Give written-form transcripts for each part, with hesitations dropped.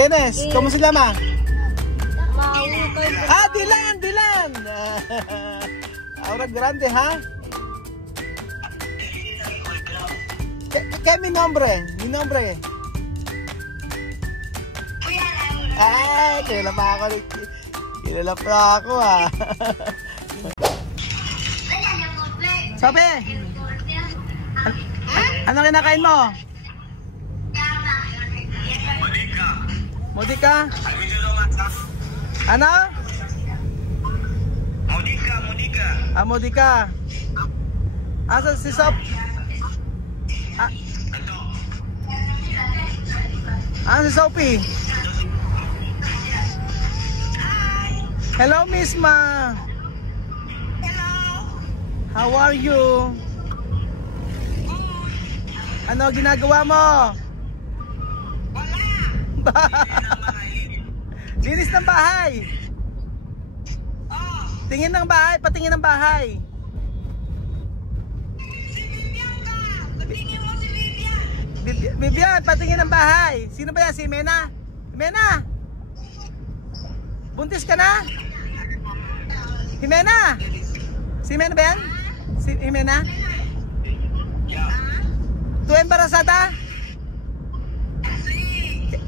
Kenes, ¿cómo se llama? Mau. Dylan, Dylan. Ahora grande, ¿ah? ¿Qué es mi nombre? Mi nombre. Ay, kilala pa ako. Kilala pa ako, ah. Sabi, ano kinakain mo? Modika. Ano? Modika. Modika. Asa si Sop? Si Sophie? Hello, Miss Ma. Hello. How are you? Ano ginagawa mo? Wala. Linis ng bahay. Oh. Tingin ng bahay, patingin ng bahay. Si Vivian ka. Patingin mo si Vivian. Vivian, patingin ng bahay. Sino ba yan? Si Mena? Mena? Buntis ka na? Jimena? Si Jimena ba yan? Si Jimena? ¿Tu embarazada?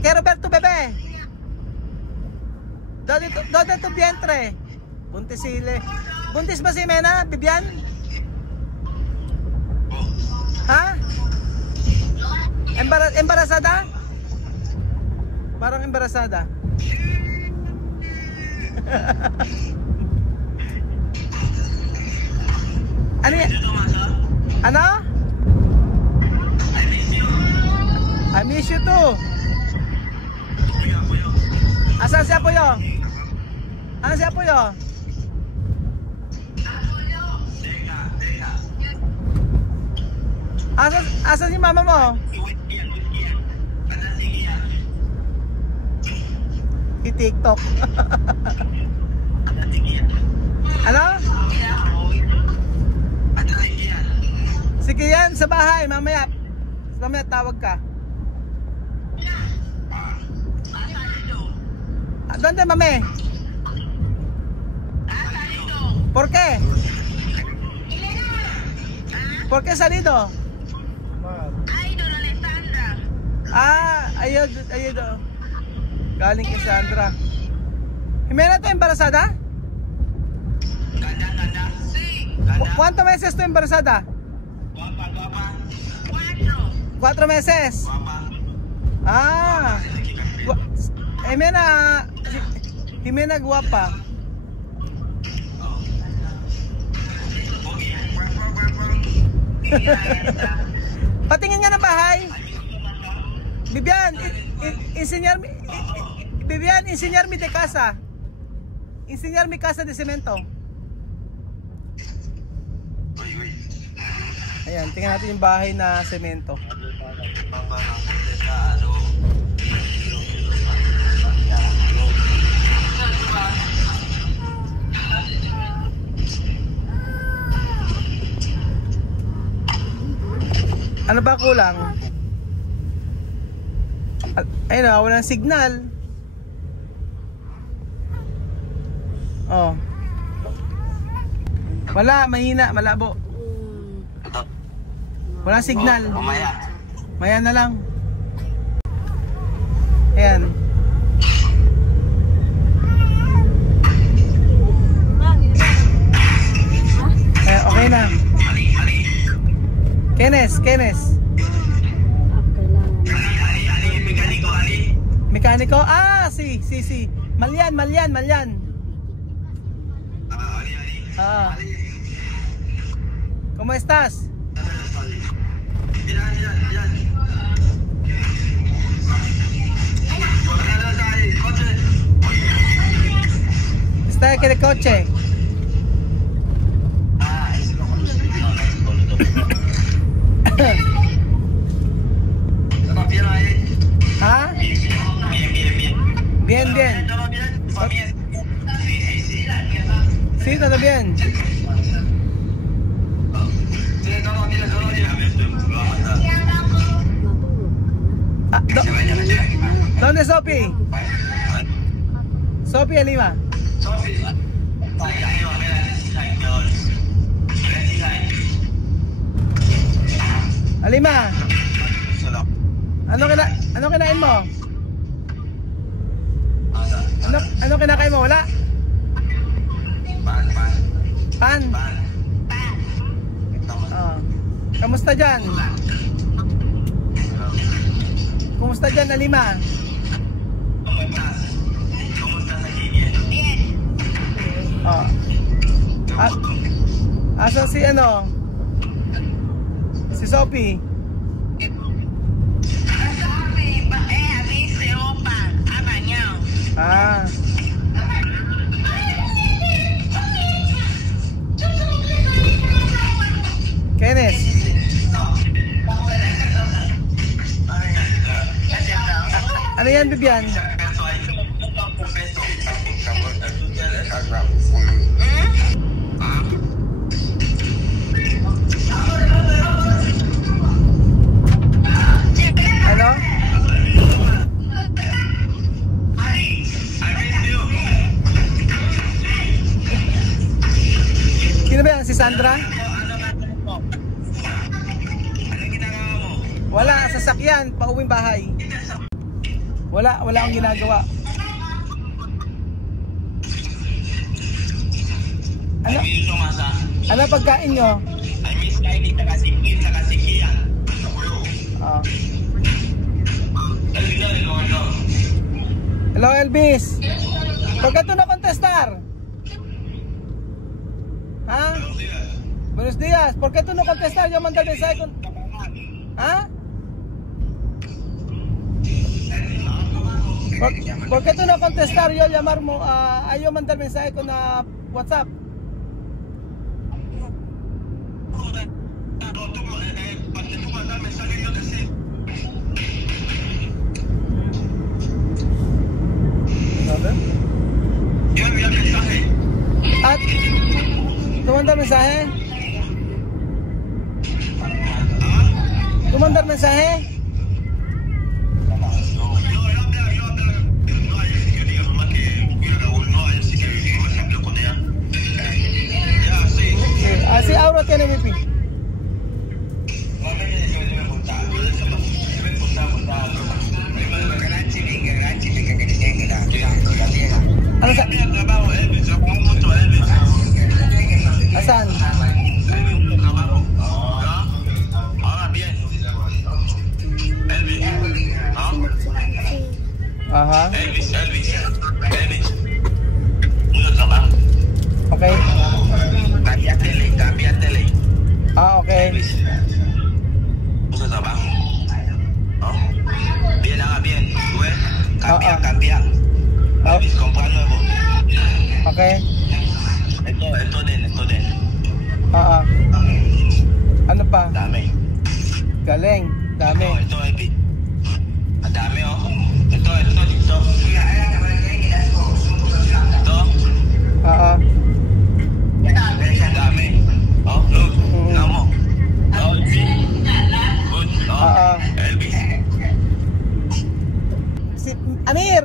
¿Qué Roberto bebé? ¿Dónde tu vientre? Buntis sile. Buntis ba si Jimena? Vivian? Ha? Embarazada? Parang embarazada. Ano yan? Ano? I miss you too. Asan si Apoyo? Asan si Apoyo? Asan si mama mo? I-TikTok. Ano? Sige yan, sa bahay, mamaya. Mamaya tawag ka. ¿Dónde, mami? ¿Por qué? ¿Por qué salido? Idol Alessandra. Ayun. Galing kay Sandra. Jimena, ¿tú embarazada? ¿Cuántos meses tú embarazada? 4 meses. Jimena guapa. Patingin nga ng bahay. Vivian, enseñar mi de casa. Enseñar mi casa de cemento. Ayan, tingnan natin yung bahay na semento. Ano ba kulang? Ayun na, walang signal. Oh. Wala, mahina, malabo. Wala signal. Maya na lang. Ayan. Okay na. Kenes. Mekaniko. Si. Malyan. ¿Cómo estás? Está aquí de coche. ¿Ah? Bien. Sí, todo bien. ¿Dónde es Sophie? Sophie en Lima. Alima, ano kinain mo? Ano kinakain mo? Wala? Pan? Oh. Kamusta dyan? Kumusta dyan, Alima? Oh. Asan si ano? Si Sophie? Ah. Kenneth. Ano yan, Bibian? Ano? Sino ba yan? Si Sandra? Wala, sasakyan, pauwing bahay. Wala akong ginagawa. Ano pagkain nyo? Hello Elvis. ¿Por qué tú no contestar? ¿Ah? Buenos días. ¿Por qué tú no contestar? Yo mandé el mensaje con... ¿Ah? ¿Por qué tú no contestar? Yo llamar mo, yo mandar mensaje con WhatsApp. Yo envié mensaje. At, ¿tú mandar mensaje? ¿Tú mandar mensaje? Así ahora tiene mi pin. Ano sa? Asan? Aha. Elvis. Okay. Cambia tele. Ah, okay. Puso trabajo. ¿No? Bien, bien. ¿Tú ves? Cambia. Elvis, compra nuevo. Okay. Esto den. Ano pa? Dami. Galing. Dami. Ito, Elvis. Dami, oh. Ito. Ito. Dami. Oh, look. Namo. Oh, good. Oh, Elvis. Si Amir.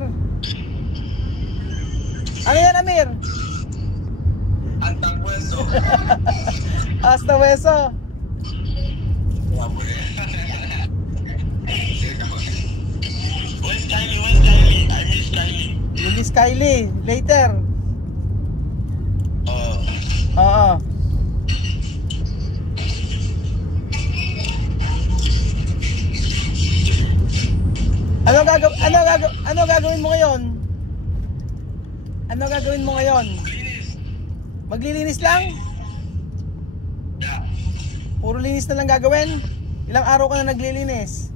Ano yan, Amir? Hasta hueso. Hasta hueso. Where's Kylie? I miss Kylie. You miss Kylie. Later. Oo. Ano gagawin mo ngayon? Ano gagawin mo ngayon? Maglilinis lang? Yeah. Puro linis na lang gagawin? Ilang araw ka na naglilinis?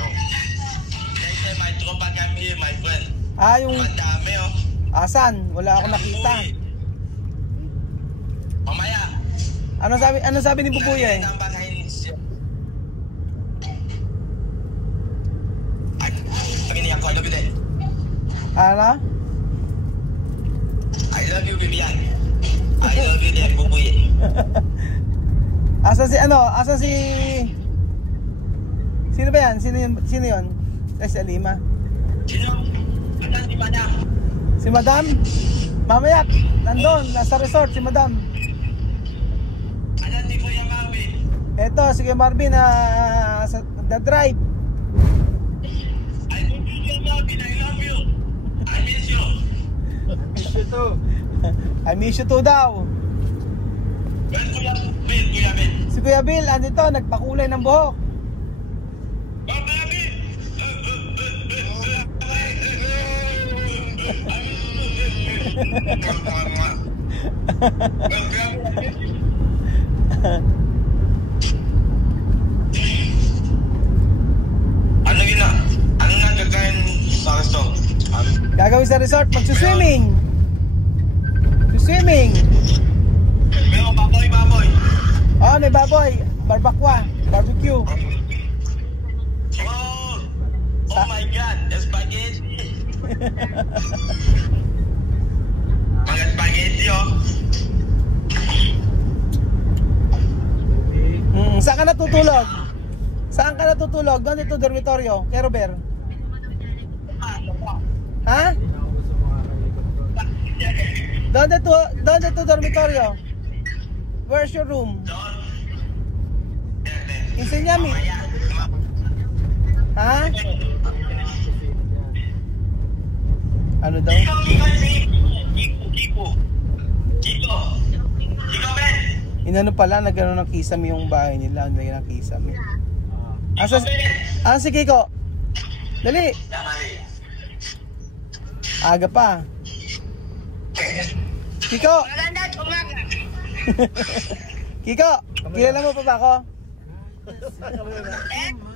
No. Kaya my tropa kami here, my friend. Yung... Madami, oh. Asan? Wala ako nakita. Mamaya. Ano sabi ni Bubuye? Ano? I love you, Bibian. I love you, Liam Bubuye. Asan si... Sino ba yan? Sino yun? Si Alima. Sino? Asan si Madam? Si Madam? Mamaya, nandun, nasa resort si Madam. Asan si Kuya Marvin? Eto, sige Marvin, sa drive. I miss you, Kuya Marvin. I love you. I miss you. Miss you too. I miss you too daw. Where's Kuya Bill? Kuya Bill? Si Kuya Bill, andito, nagpakulay ng buhok. Kuya Bill! Ano na gagawin sa resort? Gagawin sa resort, magsuswimming. Swimming. Meron baboy. Oh, may baboy. Barbakwa. Barbecue. Oh my God, spaghetti. Mga spaghetti, oh. Saan ka natutulog? Saan ka natutulog? Doon dito dormitoryo, kay Robert. Ha? Doon dito dormitoryo. Where's your room? Enseñame. Ha? Ano daw? Kiko, Ben. Inano pala, nagkaroon ng kisame yung bahay nila. Nagkaroon ng kisame. Asa si Kiko? Dali. Aga pa. Kiko! Magandang umaga. Kiko! Kilala mo pa ba ako?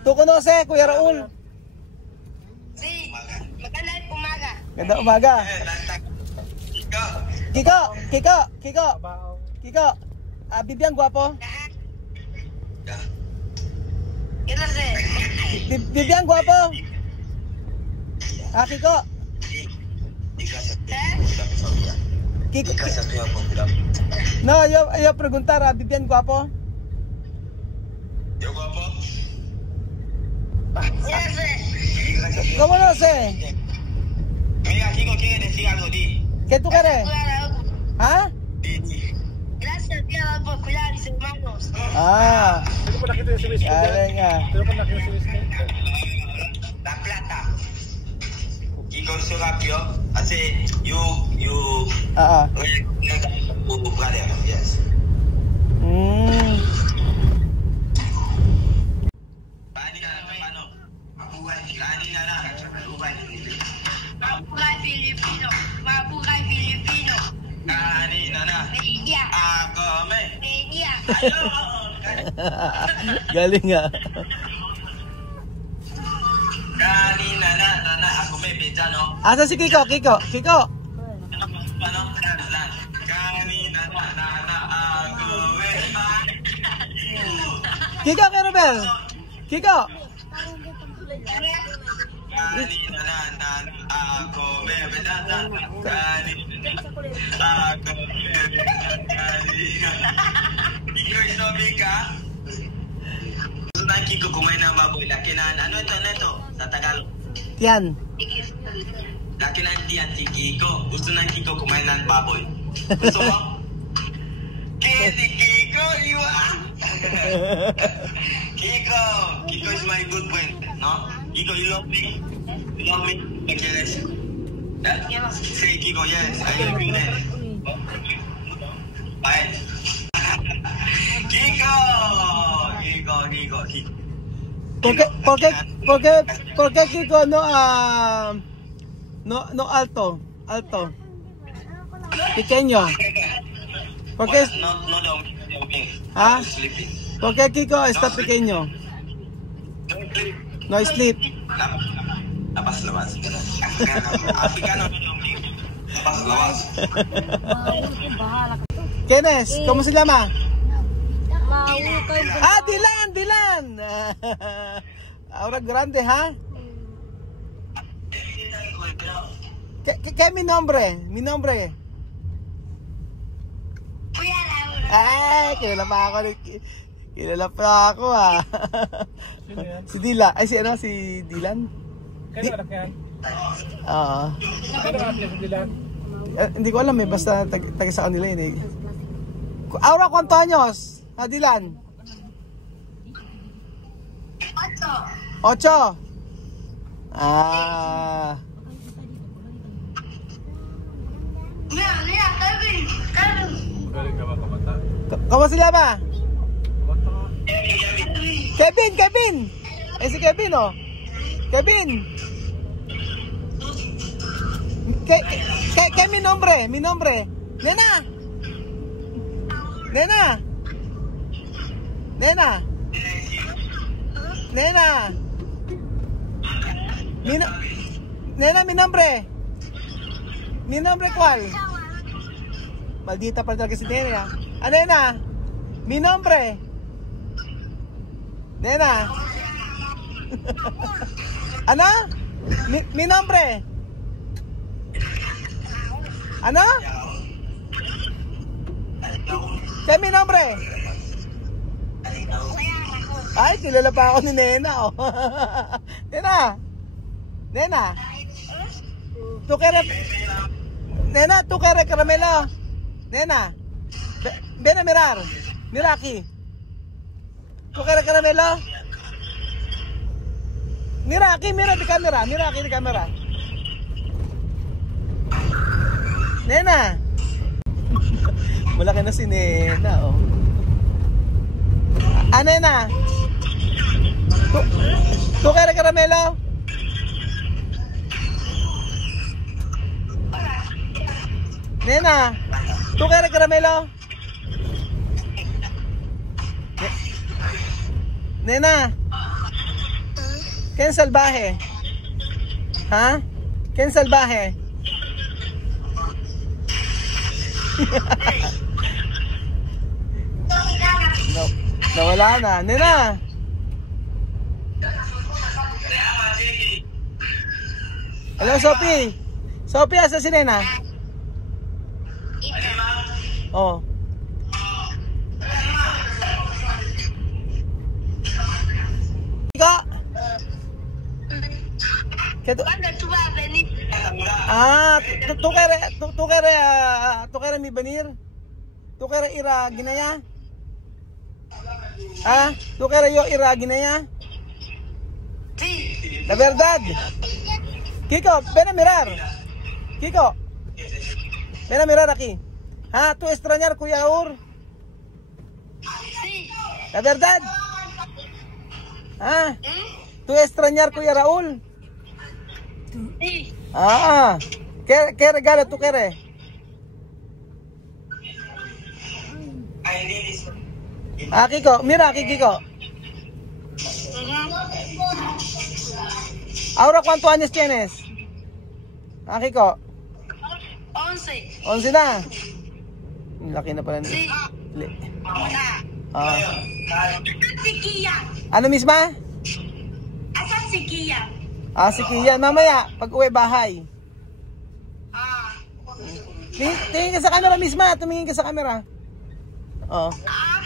Tu conoce, Kuya Raul. Si, magandang umaga. Ganda umaga. Kiko. Kiko! Bibiang gwapo? Ito si. Bibiang gwapo? Kiko? Kiko? No, yo preguntar, Bibian guapo? Yo guapo? Yes, sir. ¿Cómo no sé? Mira, Kiko quiere decir algo, di. ¿Qué tú quieres? ¿Ah? Gracias, Dios, por cuidar a mis hermanos. Ah. Nga. La plata. Kiko dice rápido. Hace you brother, yes. Mabuhay Filipino. Mabuhay Filipino. Media. Media. Galing nga. Kanina na ako may pizza, no? Asa si Kiko? Kiko? Ano? Kanina na ako may Kiko kay Robel? Kiko? kanina na ako may pizza. Kanina ako may Kiko isobi ka? Gusto na Kiko kumain ng baboy. Laki na, ano ito? Sa Tagalog. Tiyan. Laki na tiyan si Kiko. Gusto na Kiko kumain ng baboy. Gusto mo? Kaya si Kiko, iwa! Kiko is my good friend, no? Kiko, you love me? You love me? Yes. Say Kiko, yes. I love you, then. Bye. Kiko! ¿Por qué Kiko no alto? Pequeño. ¿Por qué? No, ¿Ah? sleeping. ¿Por qué Kiko está pequeño? No sleep. Labas. Africano. Labas. ¿Quién es? ¿Cómo se llama? Dylan. Ahora grande, ¿ha? ¿Qué es mi nombre? Ay, kilala pa ako ah. Si Dylan. Ay, si Dylan? Kaya anak yan? Oo. Kaya anak yan? Hindi ko alam eh, basta taga sa kanila yun eh. Aura, ¿cuántos años? Adilan? 8. Ah. Mira, Kevin. Galing ka ba kamata? ¿Cómo se llama? Kamata ka. Kevin. Eh si Kevin oh. Kevin. ¿Qué mi nombre? Nena. Nena, mi nombre. ¿Mi nombre cuál? Maldita para talaga si Nena. Ah, Nena. Mi nombre. Nena. Ano? Mi nombre. Ano? ¿Qué mi nombre? Ay, kilala pa ako ni Nena, oh. Nena. ¿Tú quieres? Nena, ¿tú quieres caramelo? Nena. Ven a mirar. Mira aquí. ¿Tú quieres caramelo? Mira aquí, mira di camera. Mira aquí di camera. Nena. Malaki na si Nena, oh. Ah, Nena. ¿Tú quieres caramelo? Nena, ¿tú quieres caramelo? Nena, ¿quién salvaje? ¿Ah? ¿Quién salvaje? No, nawala na. Nena. Hello, Sophie. Sophie, asa si Nena? Oh. Ika. ¿Cuándo tú vas a venir? Ah, tú quieres mi venir? ¿Tú quieres ir a Guinea? Ah, ¿tú quieres yo ir a Guinea? Sí. La verdad. Kiko, ven a mirar. Kiko, ven a mirar aquí. Ah, ¿tú extrañar Kuya Ur? Sí. La verdad. Ah, ¿tú extrañar Kuya Raúl? Sí. Ah, ¿qué regalo tú quieres? Ah, Kiko, mira aquí, Kiko. Ahora, ¿cuántos años tienes? Ah, Kiko. 11. 11 na. Laki na pala. Sí. Ah. Asan si Kia? Ano misma? Asan si Kia? Ah, si Kian. Mamaya, pag uwi bahay. Ah. Tingin ka sa camera misma. Tumingin ka sa camera. Oh. Ah.